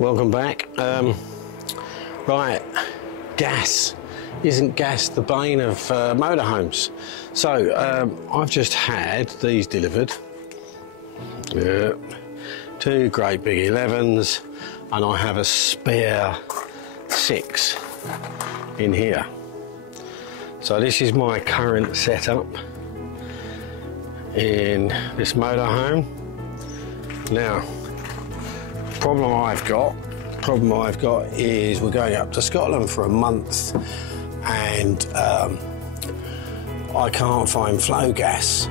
Welcome back. Right, gas. Isn't gas the bane of motorhomes? So I've just had these delivered. Yeah. 2 great big 11s, and I have a spare 6 in here. So this is my current setup in this motorhome. Now, problem I've got is we're going up to Scotland for a month, and I can't find Flogas.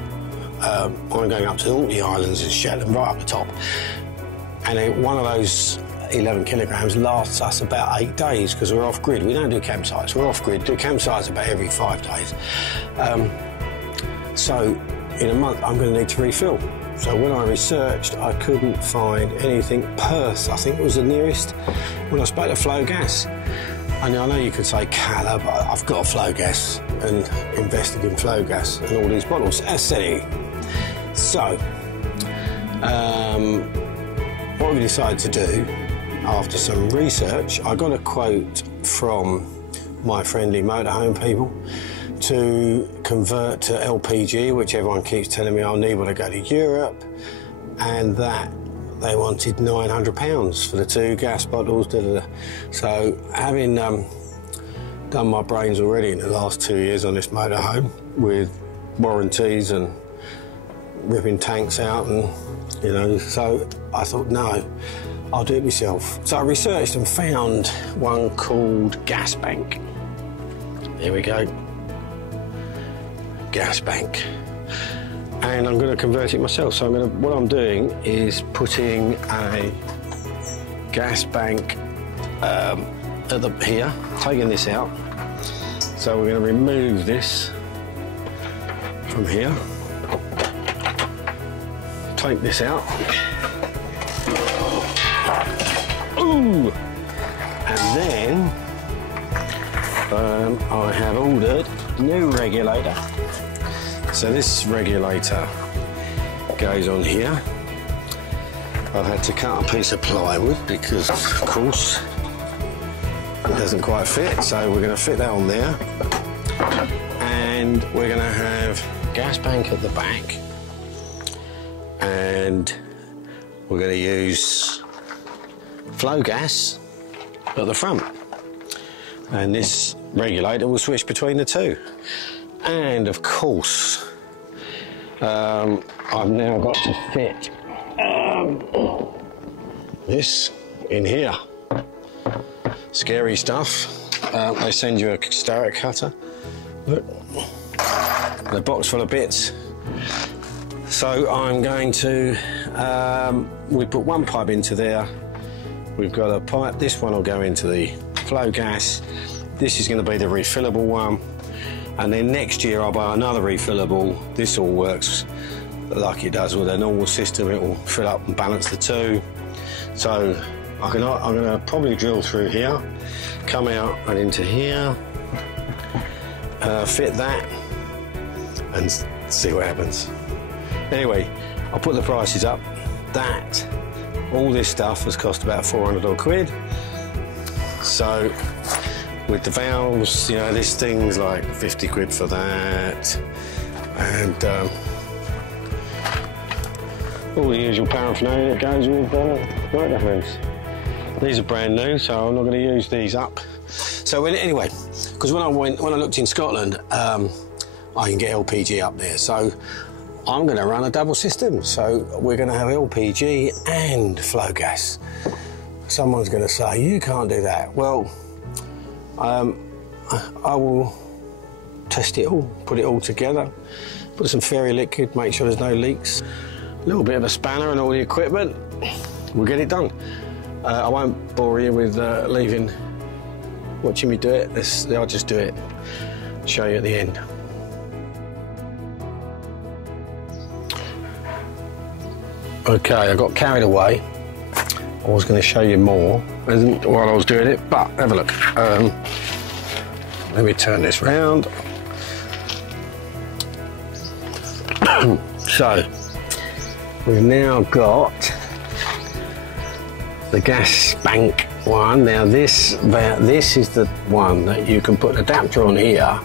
I'm going up to the Orkney Islands in Shetland, right up the top, and one of those 11 kilograms lasts us about 8 days because we're off grid. We don't do campsites, we're off grid. Do campsites about every 5 days. So in a month I'm going to need to refill. So when I researched, I couldn't find anything. Perth, I think, was the nearest. When I spoke to Flogas, and I know you could say Cala, but I've got a Flogas and invested in Flogas and all these bottles. Acidic. So what we decided to do, after some research, I got a quote from my friendly motorhome people to convert to LPG, which everyone keeps telling me I'll need when I go to Europe, and that they wanted £900 for the 2 gas bottles. So having done my brains already in the last 2 years on this motorhome with warranties and ripping tanks out, and you know, so I thought, no, I'll do it myself. So I researched and found one called GasBank. Here we go. GasBank. And I'm going to convert it myself. So what I'm doing is putting a GasBank here, taking this out. So we're going to remove this from here. Take this out. Ooh! And then I have ordered a new regulator. So this regulator goes on here. I've had to cut a piece of plywood because, of course, it doesn't quite fit. So we're going to fit that on there. And we're going to have GasBank at the back. And we're going to use Flogas at the front. And this regulator will switch between the two. And of course, I've now got to fit this in here. Scary stuff. They send you a stirrer cutter. Look, the box full of bits. So I'm going to, we put one pipe into there. We've got a pipe, this one will go into the Flogas. This is going to be the refillable one. And then next year I'll buy another refillable. This all works like it does with a normal system. It will fill up and balance the two. So I'm going to probably drill through here, come out and into here, fit that, and see what happens. Anyway, I'll put the prices up. All this stuff has cost about 400 odd quid. So with the valves, you know, this thing's like 50 quid for that, and all the usual paraphernalia that goes with motorhomes. These are brand new, so I'm not going to use these up. So anyway, because when I looked in Scotland, I can get LPG up there, so I'm going to run a double system. So we're going to have LPG and Flogas. Someone's going to say, you can't do that. Well, I will test it all, put it all together, put some fairy liquid, make sure there's no leaks, a little bit of a spanner and all the equipment, we'll get it done. I won't bore you with watching me do it. I'll just do it, show you at the end. Okay, I got carried away. I was going to show you more while I was doing it, but have a look. Let me turn this round. So we've now got the GasBank one. Now this is the one that you can put an adapter on here,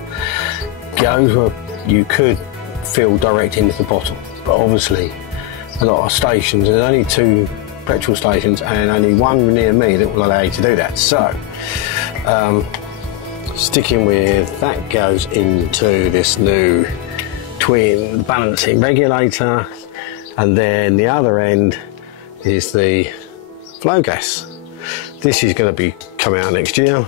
you could fill direct into the bottle, but obviously a lot of stations, there's only 2 petrol stations and only one near me that will allow you to do that. So sticking with that goes into this new twin balancing regulator, and then the other end is the Flogas. This is going to be coming out next year.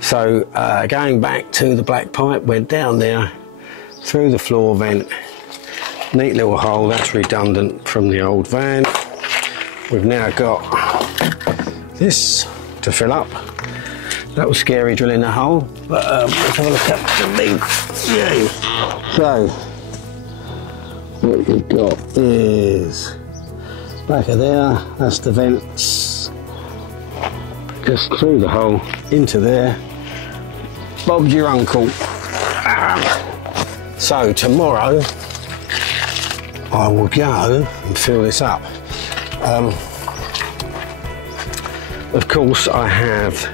So going back to the black pipe, went down there through the floor vent, neat little hole that's redundant from the old van. We've now got this to fill up. That was scary drilling the hole, but let's have a look at the big view. So what you've got is back of there, that's the vents, just through the hole into there. Bob's your uncle. So tomorrow I will go and fill this up. Of course I have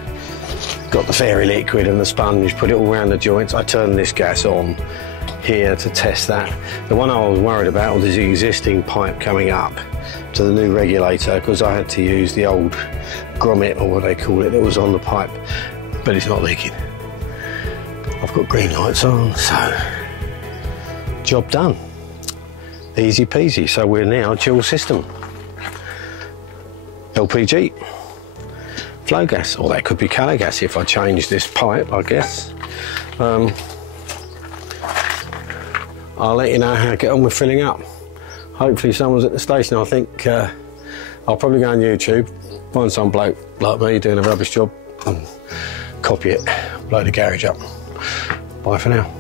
got the fairy liquid and the sponge, put it all around the joints. I turned this gas on here to test that. The one I was worried about was the existing pipe coming up to the new regulator, because I had to use the old grommet, or what they call it, that was on the pipe, but it's not leaking. I've got green lights on, so job done. Easy peasy. So we're now dual system. LPG, Flogas, or that could be colour gas if I change this pipe, I guess. I'll let you know how I get on with filling up. Hopefully someone's at the station. I think I'll probably go on YouTube, find some bloke like me doing a rubbish job and copy it, blow the garage up. Bye for now.